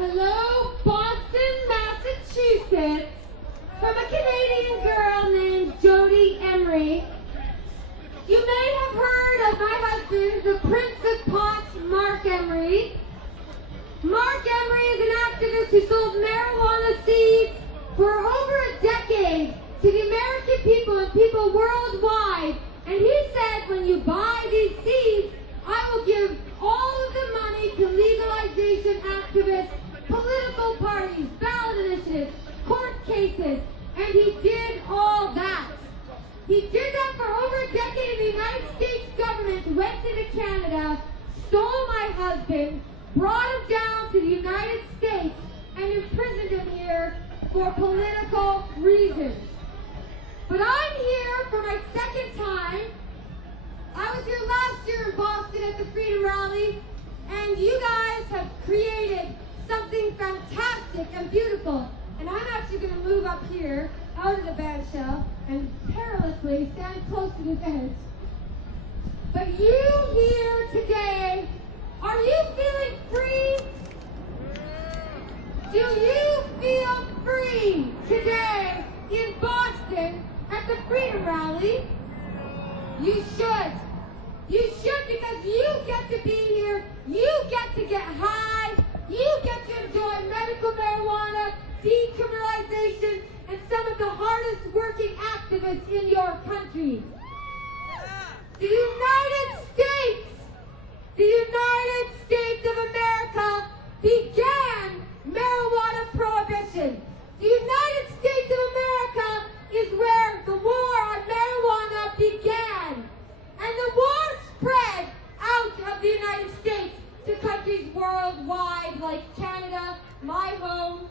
Hello, Boston, Massachusetts, from a Canadian girl named Jodie Emery. You may have heard of my husband, the Prince of Pot, Mark Emery. Mark Emery is an activist who sold marijuana seeds for over a decade to the American people and people worldwide. And he said, when you buy these seeds, I will give all of the money to legalization activists, political parties, ballot initiatives, court cases, and he did all that. He did that for over a decade, and the United States government went into Canada, stole my husband, brought him down to the United States, and imprisoned him here for political reasons. But I'm here for my second time. I was here last year in Boston at the Freedom Rally, and you guys have created something fantastic and beautiful. And I'm actually going to move up here, out of the bandshell, and perilously stand close to this edge. But you here today, are you feeling free? Do you feel free today in Boston at the Freedom Rally? You should. You should, because you get to be here, you get to get high, you get to enjoy medical marijuana, decriminalization, and some of the hardest working activists in your country. The United States of America began marijuana prohibition. The United States of America is where the war on marijuana began. And the war spread out of the United States to countries worldwide like Canada, my home.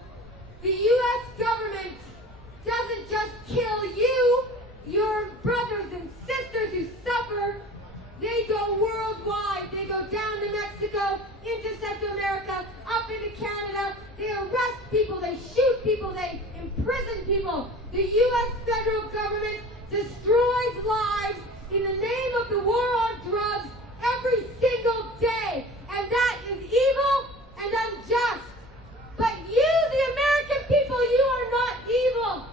The U.S. government doesn't just kill you, your brothers and sisters who suffer. They go worldwide. They go down to Mexico, into Central America, up into Canada. They arrest people, they shoot people, they imprison people. The U.S. federal government destroys lives in the name of the war on drugs every single day. And that is evil and unjust. But you, the American people, you are not evil.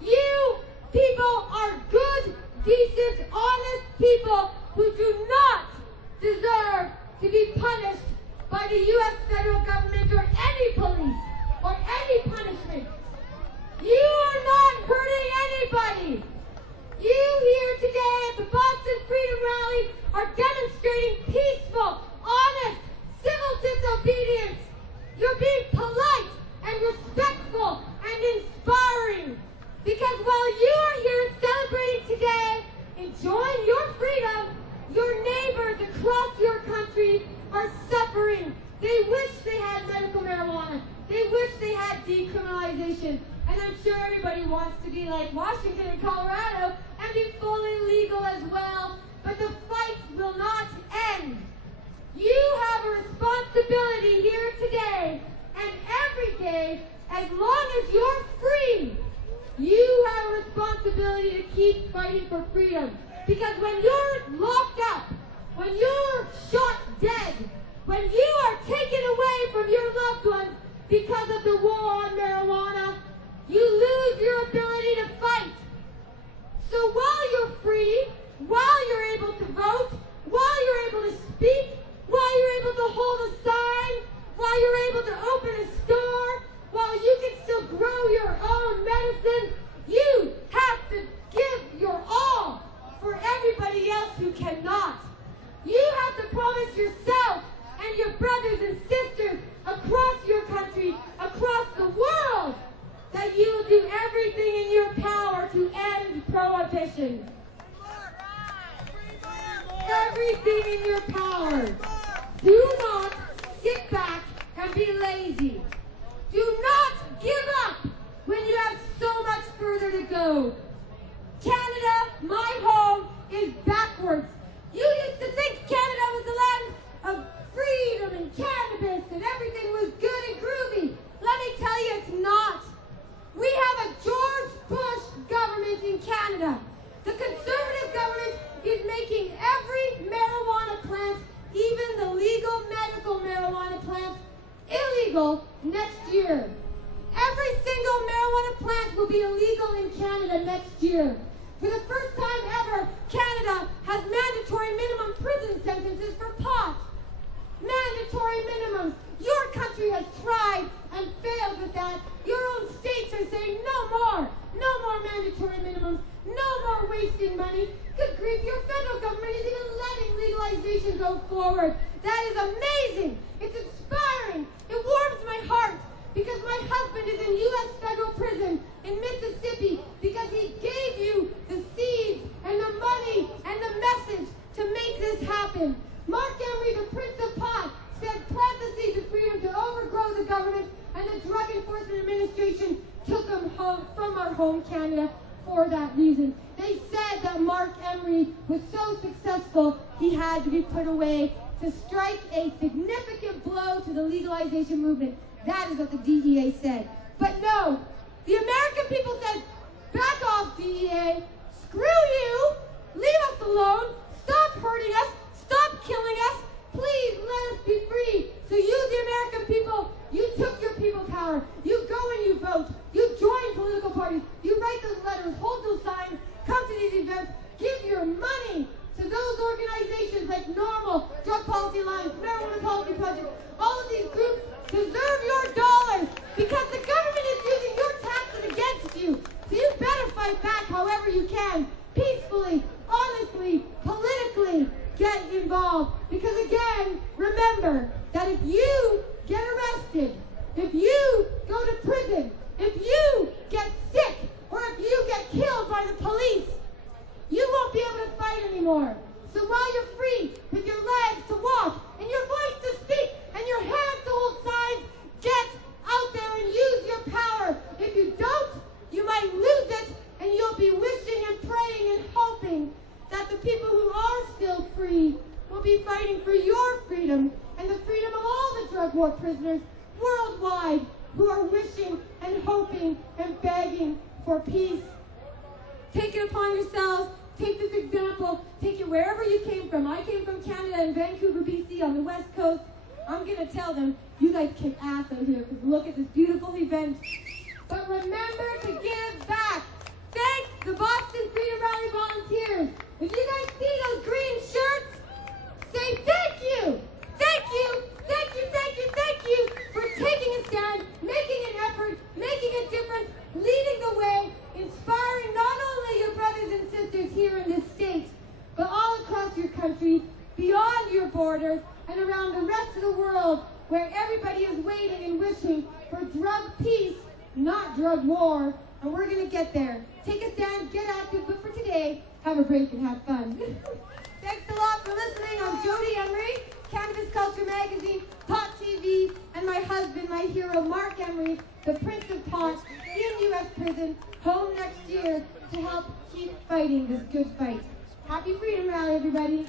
You people are good, decent, honest people who do not deserve to be punished by the U.S. federal government or any police or any punishment. You are not hurting anybody. You here today at the Boston Freedom Rally are demonstrating peaceful, honest, civil disobedience. You're being polite and respectful and inspiring. Because while you are here celebrating today, enjoying your freedom, your neighbors across your country are suffering. They wish they had medical marijuana. They wish they had decriminalization. And I'm sure everybody wants to be like Washington and Colorado and be fully legal as well. But the fight will not end. You have a responsibility here today and every day, as long as you're free. You have a responsibility to keep fighting for freedom. Because when you're locked up, when you're shot dead, when you are taken away from your loved ones because of the war on marijuana, you lose your ability to fight. So while you're free, while you're able to vote, while you're able to speak, while you're able to hold a sign, while you're able to open a store, while you can still grow your own medicine, you have to give your all for everybody else who cannot. You have to promise yourself and your brothers and sisters across your country, across the world, that you will do everything in your power to end prohibition. Everything in your power. Do not sit back and be lazy. Do not give up when you have so much further to go. Canada, my home, is backwards. You used to think Canada was the land of freedom and cannabis and everything was good and groovy. Let me tell you, it's not. We have a George Bush government in Canada. The Conservative government is making every marijuana plant, even the legal medical marijuana plants, illegal year. For the first time ever, Canada has mandatory minimum prison sentences for pot. Mandatory minimums. Your country has tried and failed with that. Your own states are saying no more. No more mandatory minimums. No more wasting money. Good grief, your federal government is even letting legalization go forward. That is amazing. It's inspiring. It warms my heart because my husband is in U.S. federal prison in Mississippi because he gave you the seeds and the money and the message to make this happen. Mark Emery, the Prince of Pot, said plant the seeds of freedom to overgrow the government, and the Drug Enforcement Administration took him home from our home Canada for that reason. They said that Mark Emery was so successful he had to be put away to strike a significant blow to the legalization movement. That is what the DEA said. But no, the American people said, back off, DEA, screw you, leave us alone, stop hurting us, stop killing us, please let us be free. So you, the American people, you took your people power. You go and you vote. You join political parties. You write those letters, hold those signs, come to these events, give your money to those organizations like NORML, Drug Policy Alliance, Marijuana Policy Project. All of these groups deserve your dollars because the government is using your taxes against you. So you better fight back however you can, peacefully, honestly, politically. Get involved. Because again, remember that if you get arrested, if you go to prison, if you get sick, or if you get killed by the police, you won't be able to fight anymore. So while you're free, with your legs to walk, and your voice to speak, and your hands to hold signs, get out there and use your power. If you don't, you might lose it, and you'll be wishing and praying and hoping that the people who are still free will be fighting for your freedom and the freedom of all the drug war prisoners worldwide who are wishing and hoping and begging for peace. Take it upon yourselves. Take this example. Take it wherever you came from. I came from Canada and Vancouver, BC on the West Coast. I'm going to tell them, you guys kick ass out here because look at this beautiful event. But remember to give back. Thank the Boston Freedom Rally volunteers. If you guys see those green shirts, say thank you. Thank you. Thank you, thank you, thank you for taking a stand, making an effort, making a difference, leading the way, inspiring not only your brothers and sisters here in this state, but all across your country, beyond your borders, and around the rest of the world, where everybody is waiting and wishing for drug peace, not drug war, and we're going to get there. Take a stand, get active, but for today, have a break and have fun. Thanks a lot for listening. I'm Jodie Emery, Cannabis Culture Magazine, Pot TV, and my husband, my hero, Mark Emery, the Prince of Pot, in U.S. prison, home next year to help keep fighting this good fight. Happy Freedom Rally, everybody.